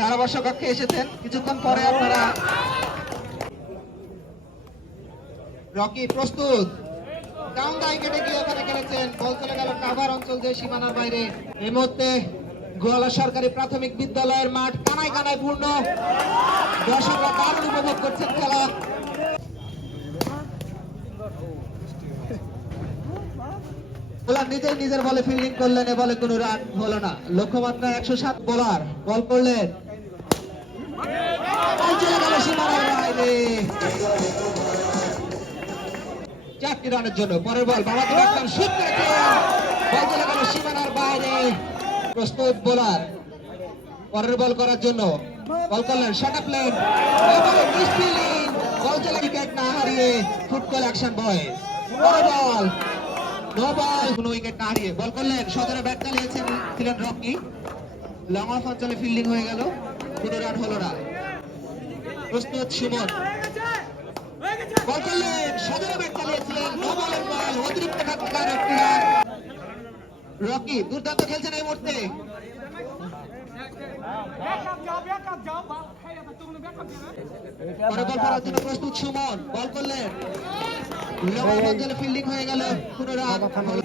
ধারাভাষ্য কক্ষে এসেছেন কিছুক্ষণ পরে আপনারা। রকি প্রস্তুত, ডাউন দা উইকেটে গিয়ে ওখানে খেলেছেন, বল চলে গেল কাভার অঞ্চল দিয়ে সীমানার বাইরে। এই মুহূর্তে গোয়ালা সরকারি প্রাথমিক বিদ্যালয়ের মাঠ কানায় কানায় পূর্ণ, দর্শকরা দারুণ উপভোগ করছেন খেলা। নিজেই নিজের বলে ফিল্ডিং করলেন, এ বলে কোনো রান হলো না। লক্ষ্যমাত্রা 107 বোলার বল করলেন, চলে গেল সীমানার বাইরে। 4টি রানের জন্য পরের বল বাবাজি ডাক্তার শুট করেছেন, বল চলে গেল সীমানার বাইরে। প্রস্তুত বোলার পরের বল করার জন্য, বল করলেন শর্ট আপ লেন, বল চলে উইকেট না হারিয়ে ফুটবল অ্যাকশন বয়। পরের বল নো বল, কোনো উইকেট না হারিয়ে বল করলেন, সজোরে ব্যাট চালিয়েছেন ছিলেন রকি, লং অফ অঞ্চলে ফিল্ডিং হয়ে গেল, কোনো রান হলো না। প্রস্তুত সুমন, বল করলেন, সজোরে ব্যাট চালিয়েছিলেন, নো বলের বল, অতিরিক্ত ধাক্কার একটি রান। রকি দুর্দান্ত খেলছেন এই মুহূর্তে। পরে বল করার জন্য প্রস্তুত সুমন, বল করলেন, লং অফ অঞ্চলে ফিল্ডিং হয়ে গেল, কোনো রান হলো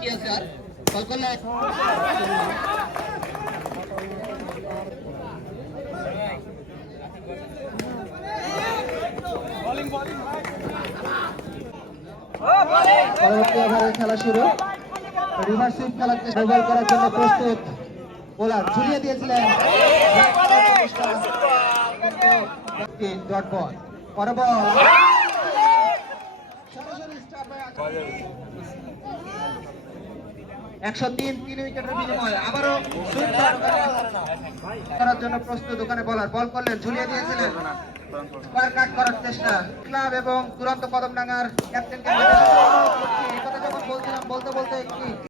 কি আছে আর বল করলেন, পরবর্তী ওভারের খেলা শুরু। রিভার্স সুইপ খেলাতে বল করার জন্য প্রস্তুত বোলার ঝুলিয়ে দিয়েছিলেন ডট বল। পরে বল সরাসরি স্টাম্প হয়ে 103 3 উইকেটের বিনিময়ে আবারও সুইপ করার জন্য প্রস্তুত ওখানে বোলার, বল করলেন, ঝুলিয়ে দিয়েছিলেন, স্কয়ার কাট করার চেষ্টা। ক্লাব এবং দুরন্ত কদমডাঙ্গার ক্যাপ্টেনকে কথা যখন বলছিলাম বলতে বলতে একটি